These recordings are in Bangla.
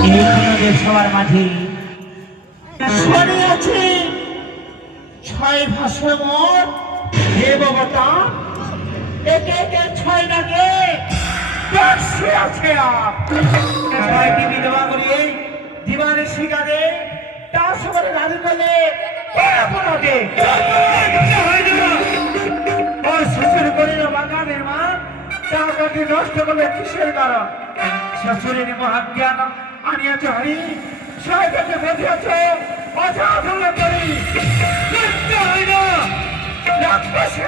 এই পূর্ণদেব সবার মাঝে শুনে আছে ছয় ভাষা মোর দেবতা একে একে ছয় ডাকে বসে আছে ছয়টি বিধবা করে দিবানের শিকারে তার সবার রাজু করলে পরাপরাতে ওই শ্বশুর করিল বাগানের মা টাকাটি নষ্ট করলে কিসের কারণ শ্বশুরের মহাজ্ঞান আনিয়াছ হরি ছয়টাকে বেঁধেছে অসাধন করি হইল রাক্ষসী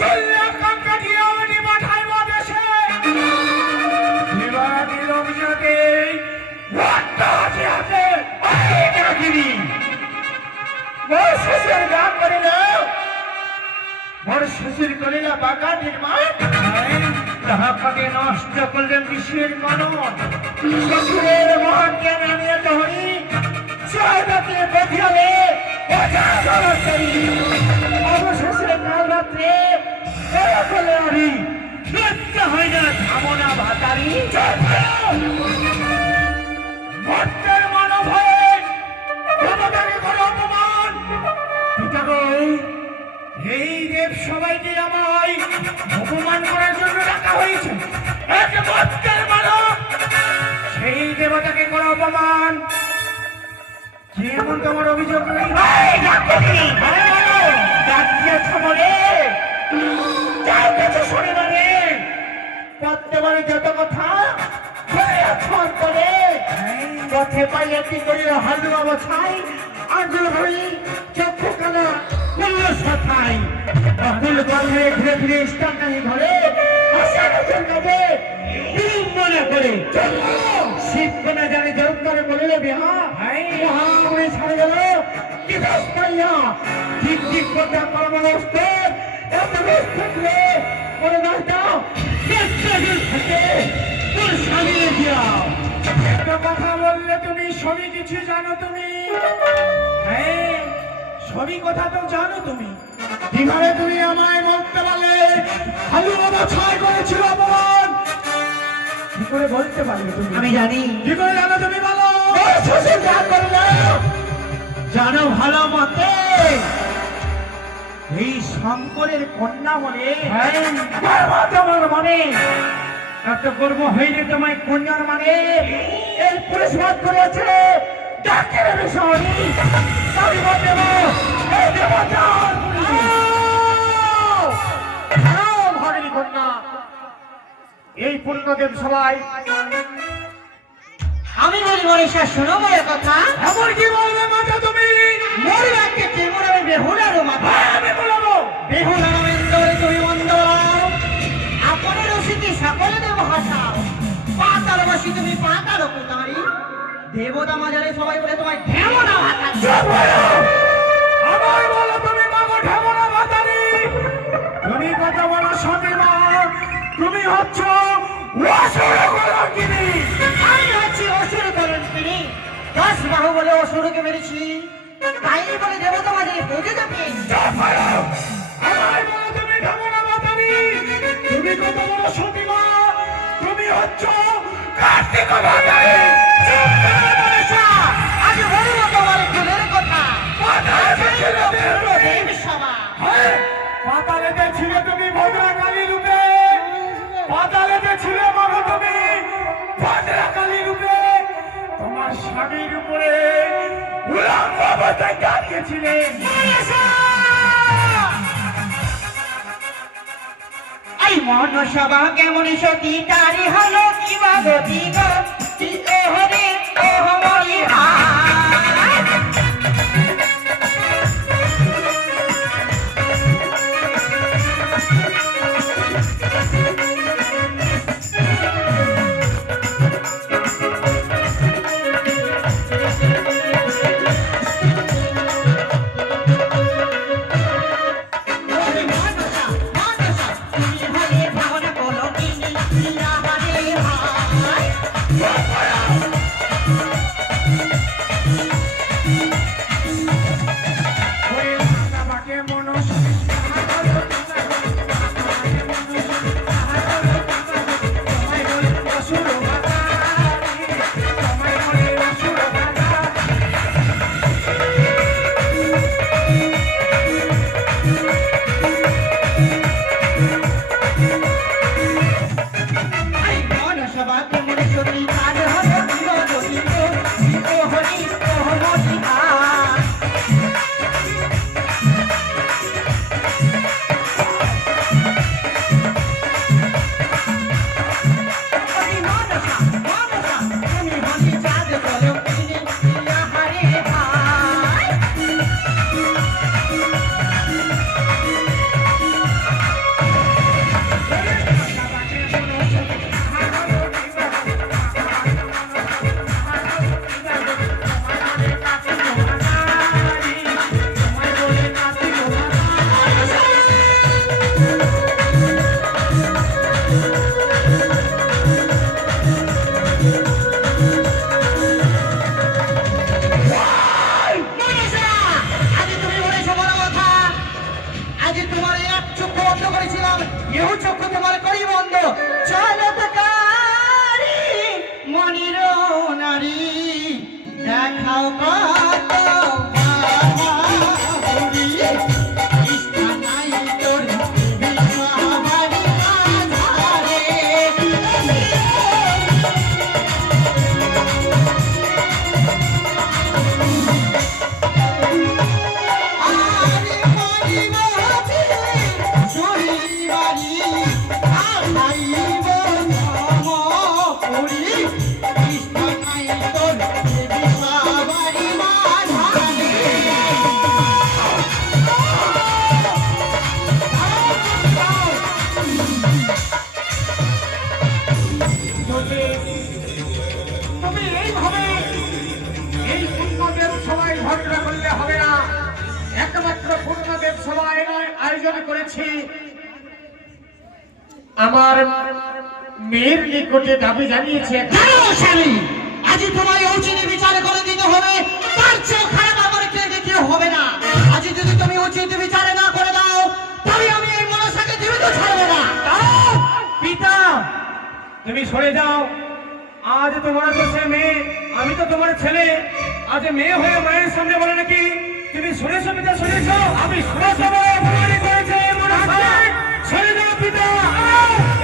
চললে কাঙ্কা দিয়ে উনি পাঠাইব দেশে বিবাদী রবিজতে হাতে হাতে ডাকিনি মোর শ্বশুর গান করিল মোর শ্বশুর করিল বাঁকা নির্মাণ তাহাকে নষ্ট করলেন বিশ্বের মানব শ্বশুরের মহাজ্ঞান আনিয়া হরি ছয়টাকে বেঁধে অবশেষে কাল রাত্রে বলে হরি লজ্জা হয় না ধামনা ভাতারি ভক্তের মানব হয়ে দেবতাকে করে অপমান এই দেব সবাইকে আমায় অপমান করার জন্য ডাকা হয়েছে এক ভক্তের মানব সেই দেবতাকে করে অপমান যেমন তোমার অভিযোগ নেই শুনে মানে প্রত্যেবারে যত কথা করে পথে পাইয়া কি করি হালুয়া বছাই আঞ্জল ভরি চক্ষু কানা মূল্য সাথাই অকুল গন্ধে ঘুরে ফিরে স্টাকানি ঘরে মনে করে শীত কোনা জানি জল করে বলিল বিহা মহামণি ছাড়ে গেল কি দোষ পাইয়া ঠিক ঠিক কথা কর্মনষ্ট এত দোষ থাকলে করে দোষ দাও থেকে তোর স্বামী দিয়াও একটা কথা বললে তুমি সবই কিছু জানো তুমি হ্যাঁ সবই কথা তো জানো তুমি কিভাবে তুমি আমায় বলতে পারলে হালু বাবা ছয় করেছিল অপমান কি করে বলতে পারলে তুমি আমি জানি কি করে জানো তুমি বলো শ্বশুর যা করলো জানো ভালো মতে এই শঙ্করের কন্যা বলে তোমার মানে এত গর্ব হইলে তোমায় কন্যার মানে এই পুরস্কার করেছে ডাকের বিষয় এই পূর্ণদেব সবাই আমি বলি মনীষা শোনো বলে কথা এমন কি বলবে মাতা তুমি মোর বাক্যে কেমন আমি বেহুলারও মাথা আমি বলবো বেহুলা রবীন্দ্র তুমি মন্দ আপনের রসিকে সকলে দেব হাসাও পাতাল বসি তুমি পাতাল কুতারি দেবতা মাজারে সবাই বলে তোমায় ঢেমনা ভাতা আমার বলো তুমি মাগো ঢেমনা ভাতারি তুমি কথা বলো সতী মা তুমি হচ্ছ অসুর কলঙ্কিনী আমি হচ্ছি অসুর কলঙ্কিনী 10 বাহু বলে অসুরকে মেরেছি তাই বলে দেবতা মাজারে পুজো যাবে আমার বলো তুমি ঢেমনা ভাতারি তুমি কথা বলো সতী মা তুমি হচ্ছ কার্তিক ভাতারি আজ বলবো তোমার ফুলের কথা পাতালেতে ছিলে তুমি ভদ্রাকালী রূপে পাতালেতে ছিলে মাগো তুমি ভদ্রাকালী রূপে তোমার স্বামীর উপরে উলঙ্গ অবস্থায় দাঁড়িয়েছিলে এই মনসভা কেমন সতী তারি হলো কি বাগতি গতি ওহরে ওহমরি ওরে বিস্তার নাই তোর দেবী সবারই মাঝারে তুমি এইভাবে এই পূর্ণদেব সভায় ঝগড়া করলে হবে না। একমাত্র পূর্ণদেব সভায় আয়োজন করেছি আমার মেয়ের নিকটে দাবি জানিয়েছে। কেন স্বামী আজ তোমায় উচিত বিচার করে দিতে হবে, তার চেয়ে খারাপ আমার কে দেখে হবে না। আজ যদি তুমি উচিত বিচার না করে দাও তবে আমি এই মনসাকে জীবিত ছাড়বো না। দাঁড়াও, পিতা তুমি সরে যাও। আজ তোমার তো সে মেয়ে, আমি তো তোমার ছেলে। আজ মেয়ে হয়ে মায়ের সামনে বলে নাকি তুমি শুনেছো পিতা, শুনেছো? আমি শুনেছি অপমানি করেছে মনসা। সরে যাও পিতা,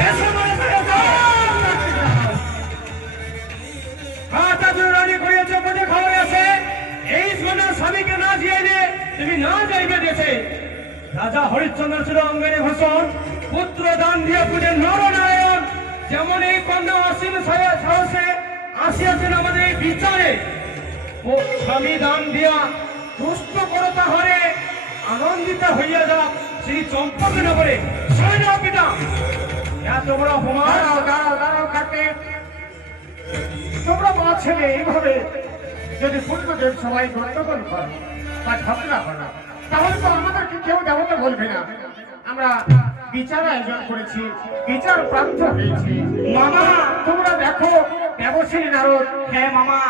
এসো মনসা, এসো। খাতা জোরানি করিয়েছ, পদে খাওয়া আছে। এই সোনার স্বামীকে না জিয়াইলে তুমি না যাইবে দেশে। রাজা হরিশ্চন্দ্র ছিল অঙ্গনে ঘোষণ, পুত্র দান দিয়ে পূজে নরনারায়ণ। যেমন এই কন্যা অসীম সাহসে আসিয়াছেন আমাদের এই বিচারে। ও স্বামী দান দিয়া তুষ্ট করতা হরে আনন্দিত হইয়া যাক শ্রী চম্পকে নগরে। সরে যাও পিতা, এত বড় অপমান। দাঁড়াও দাঁড়াও দাঁড়াও কার্তিক, তোমরা মা ছেলে এইভাবে যদি পূর্ণদেব সবাই গন্ডগোল করো বা ঝগড়া করো তাহলে তো আমাদেরকে কেউ দেবতা বলবে না। আমরা বিচার আয়োজন করেছি, বিচার প্রাপ্ত হয়েছি। মামা তোমরা দেখো ব্যবসায়ী নারদ। হ্যাঁ মামা,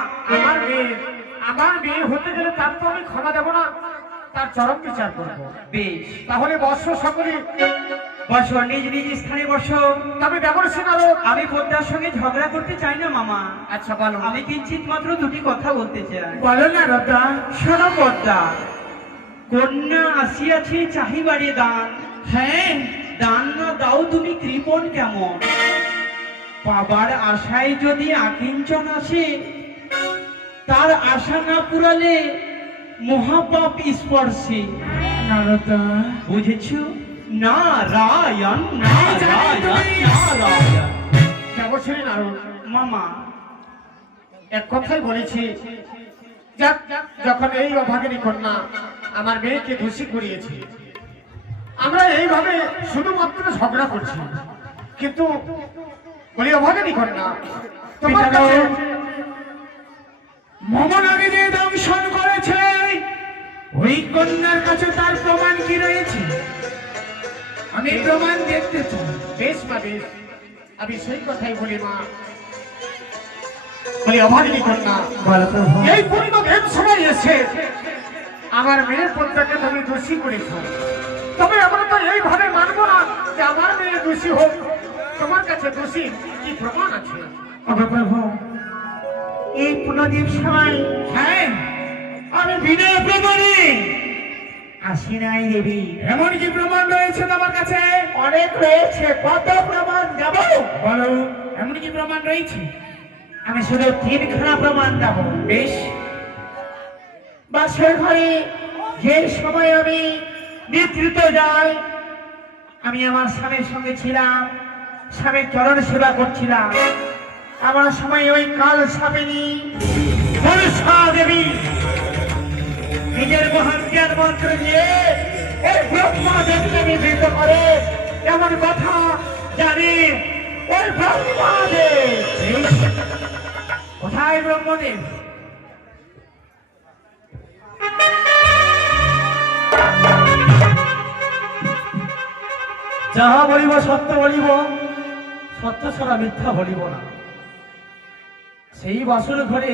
আমার মেয়ে হতে গেলে তার তো আমি ক্ষমা দেবো না, তার চরম বিচার করবো। বেশ, তাহলে বর্ষ সকলে বসো, নিজ নিজ স্থানে বসো। তবে ব্যবসায়ী নারদ, আমি পদ্মার সঙ্গে ঝগড়া করতে চাই না মামা। আচ্ছা বলো। আমি কিঞ্চিত মাত্র দুটি কথা বলতে চাই। বলো না রদা। শোনো পদ্মা, কন্যা আসিয়াছে চাহিবারে দান। হ্যাঁ, দান না দাও তুমি কৃপণ কেমন? পাবার আশায় যদি আকিঞ্চন আসে, তার আশা না পুরালে মহাপাপ স্পর্শে। নারদা বুঝেছ? নারায়ণ নারায়ণ নারায়ণ। ব্যবসায়ী নারদ, মামা এক কথাই বলেছি, যাক যখন এই অভাগিনী কন্যা আমার মেয়েকে দোষী করিয়েছে, আমরা এইভাবে শুধুমাত্র ঝগড়া করছি, কিন্তু বলি অভাগিনী কন্যা তোমার কাছে মমনাকে যে দংশন করেছে ওই কন্যার কাছে তার প্রমাণ কি রয়েছে? আমি প্রমাণ দেখতে চাই। বেশ মা বেশ, আমি সেই কথাই বলি মা। বলি অভাগিনী কন্যা, এই পূর্ণদেব সবাই এসে আমার মেয়ের পদ্মাকে তুমি দোষী করেছ, তবে আমরা তো এইভাবে মানবো না যে আমার মেয়ে দোষী হোক। তোমার কাছে দোষী কি প্রমাণ আছে? প্রভু, এই পূর্ণদেব সবাই, হ্যাঁ আমি বিনা প্রমাণে আসি নাই দেবী। এমন কি প্রমাণ রয়েছে তোমার কাছে? অনেক রয়েছে। কত প্রমাণ দেব বলো? এমন কি প্রমাণ রয়েছে? আমি শুধু 3খানা প্রমাণ দেব। বেশ। বাসর ঘরে যে সময় আমি নেতৃত্ব যাই, আমি আমার স্বামীর সঙ্গে ছিলাম, স্বামীর চরণ সেবা করছিলাম। আমার সময় ওই কাল সাপিনী মনসা দেবী নিজের মহান জ্ঞান মন্ত্র দিয়ে ওই ব্রহ্মা দেবীকে নিবৃত্ত করে। এমন কথা জানি ওই ব্রহ্মদেব। কোথায় ব্রহ্মদেব? যাহা বলিব সত্য বলিব, সত্য ছাড়া মিথ্যা বলিব না। সেই বাসুর ঘরে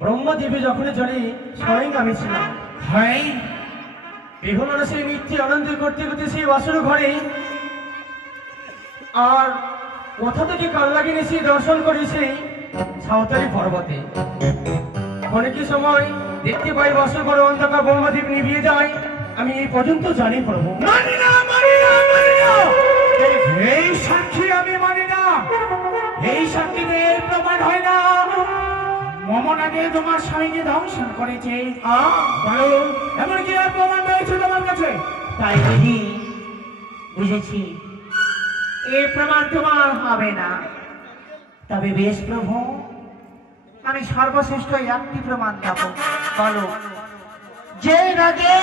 ব্রহ্মদেবী যখন চলে স্বয়ং আমি ছিলাম। হয় বিভিন্ন সেই নৃত্য আনন্দ করতে করতে সেই বাসুর ঘরে, আর কোথা থেকে কাল লাগিয়ে সেই দর্শন করি সেই সাঁওতালি পর্বতে। অনেকই সময় দেখতে পাই বাসুর ঘরে অন্ধকার ব্রহ্মদেব নিভিয়ে যায়। আমি এই পর্যন্ত জানি প্রভু। মানি না, মানি না, মানি না। এই সাক্ষী আমি মানি না। এই সাক্ষীদের প্রমাণ হয় না। মমনাকে তোমার স্বামীকে দংশন করেছে। বলো এমন কি আর প্রমাণ রয়েছে তোমার কাছে? তাই দিদি, বুঝেছি, এ প্রমাণ তোমার হবে না। তবে বেশ প্রভু, আমি সর্বশ্রেষ্ঠ একটি প্রমাণ দেব। বলো। যে নাগে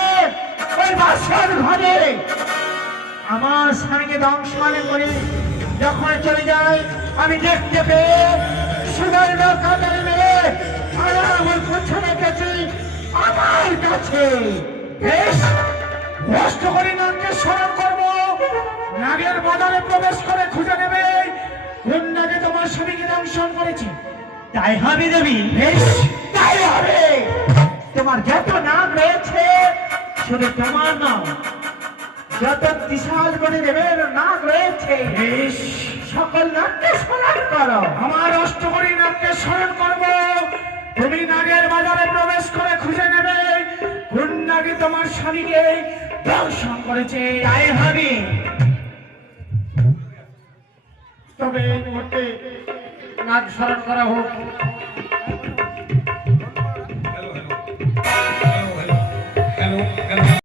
ওই বাসার ঘরে আমার স্বামীকে দংশন করে যখন চলে যায়, আমি দেখতে পেয়ে সুবর্ণ কাদের মেয়ে আমার পুত্র রেখেছি আমার কাছে। বেশ, কষ্ট করে নাগকে স্মরণ করবো, নাগের বাজারে প্রবেশ করে খুঁজে নেবে কোন নাগে তোমার স্বামীকে দংশন করেছে। তাই হবে দেবী। বেশ, তাই হবে। তোমার যত নাম রয়েছে, শুধু তোমার নাম, যত বিশাল করে দেবের নাম রয়েছে, সকল নামকে স্মরণ করো। আমার অষ্টকরী নামকে স্মরণ করব। তুমি নাগের বাজারে প্রবেশ করে খুঁজে নেবে কোন নাগে তোমার স্বামীকে দর্শন করেছে। তাই হবে। তবে এই মুহূর্তে নাগ স্মরণ করা হোক।